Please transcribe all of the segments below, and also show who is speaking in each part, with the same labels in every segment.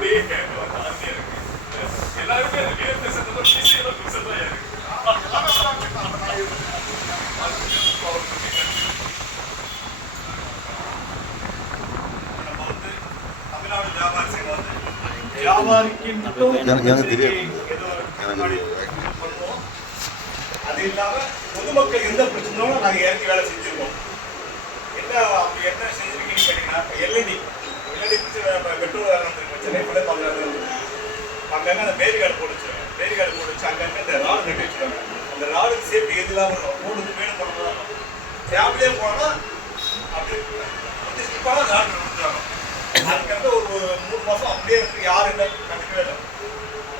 Speaker 1: அப்படியே எல்லாருமே
Speaker 2: நேர் பேசுறதோ பிசியோ
Speaker 1: பேசுறதோ
Speaker 2: எனக்கு
Speaker 1: தெரியும் அது இல்லாம பொதுமக்கள் எந்த பிரச்சனையும் நாங்க இறக்கி வேலை செஞ்சிருக்கோம். என்ன அப்படி என்ன செஞ்சிருக்கீங்கன்னு கேட்டீங்கன்னா எல்எடி எல்எடி மெட்ரோ வேலை நடந்திருக்கு சென்னை கூட பதினாறு அங்கங்க அந்த பேரிகார்டு போட்டு வச்சிருக்காங்க பேரிகார்டு போட்டு வச்சு அங்கங்கே அந்த ராடு கட்டி வச்சுருவாங்க அந்த ராடுக்கு சேஃப்டி எது இல்லாமல் இருக்கும் மூணு மேலும் பண்ணலாம் ஃபேமிலியாக போனால் அப்படியே வந்து ஸ்டிப்பாக ராடு விட்டுறாங்க அதுக்கப்புறம் ஒரு மூணு மாதம் அப்படியே இருக்கு யாரும் இல்லை கண்டுக்கவே இல்லை.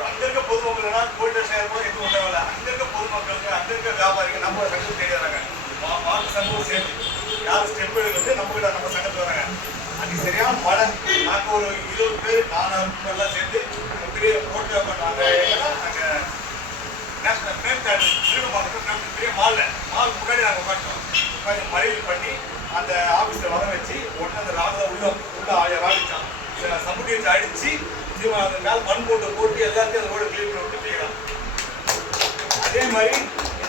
Speaker 1: அங்கே இருக்க பொதுமக்கள்னா கோயில் சேர் கூட எதுவும் உண்டாகல அங்கே இருக்க பொதுமக்களுக்கு அங்கே இருக்க வியாபாரிகள் நம்ம சங்கம் தேடி வராங்க. மா- மாட்டு சங்கம் சேர்ந்து. யார் ஸ்டெப் எடுக்கிறது நம்ம கிட்ட நம்ம சங்கத்துக்கு வராங்க. அது சரியான மழை ஒரு இருபது பேர் நானூறு எல்லாம் சேர்ந்து பெரிய போட்டோ பண்ணாங்க. நாங்கள் நேஷனல் ஃப்ரேம் தேட்டர் திருடு பண்ணுறோம் பெரிய மால்ல மால் முன்னாடி நாங்கள் உட்காந்துட்டோம் உட்காந்து மறைவு பண்ணி அந்த ஆஃபீஸில் வர வச்சு உடனே அந்த ராணுவ உள்ள உள்ள ஆயிரம் ஆடிச்சான் சில சமுடி வச்சு அடிச்சு திரும்ப அந்த மேல் மண் போட்டு போட்டு எல்லாத்தையும் அந்த ரோடு கிளீன் பண்ணி விட்டு போயிடலாம் அதே மாதிரி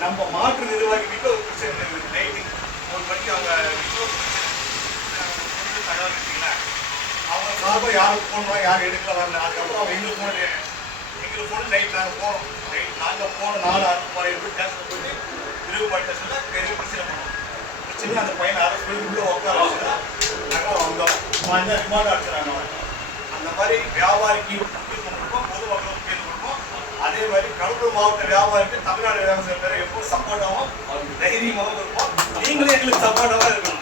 Speaker 1: நம்ம மாற்று நிர்வாகி வீட்டில் ஒரு பிரச்சனை இருக்குது. லைட்டிங் ஒரு மணிக்கு அவங்க வீட்டில் ஒரு பிரச்சனை கொஞ்சம் தகவல் இருக்கீங்களா அதுக்கப்புறம் சார்பாக யாருக்கு போனோம் யார் எடுக்கல வரல? அதுக்கப்புறம் அவங்க எங்களுக்கு போனேன் எங்களுக்கு போன நைட் நாங்கள் போனோம். நைட் நாங்கள் போன நாலு ஆறு போய் போய் டேஸ்ட் போயிட்டு திரும்ப டேஸ்ட்டில் பெரிய பிரச்சனை பண்ணோம். பிரச்சனை அந்த பையனை அரசு பண்ணி உள்ளே உட்கார வச்சுன்னா நாங்கள் வந்தோம். ரிமாண்ட் அடிச்சுறாங்க அந்த மாதிரி வியாபாரிக்கு முக்கியத்துவம் கொடுப்போம் பொதுமக்களுக்கு கேள்வி கொடுப்போம் அதே மாதிரி கடலூர் மாவட்ட வியாபாரிக்கு தமிழ்நாடு விவசாயம் பேர் எப்போ சப்போர்ட்டாகவும் தைரியமாகவும் இருப்போம். நீங்களும் எங்களுக்கு சப்போர்ட்டாகவும் இருக்கணும்.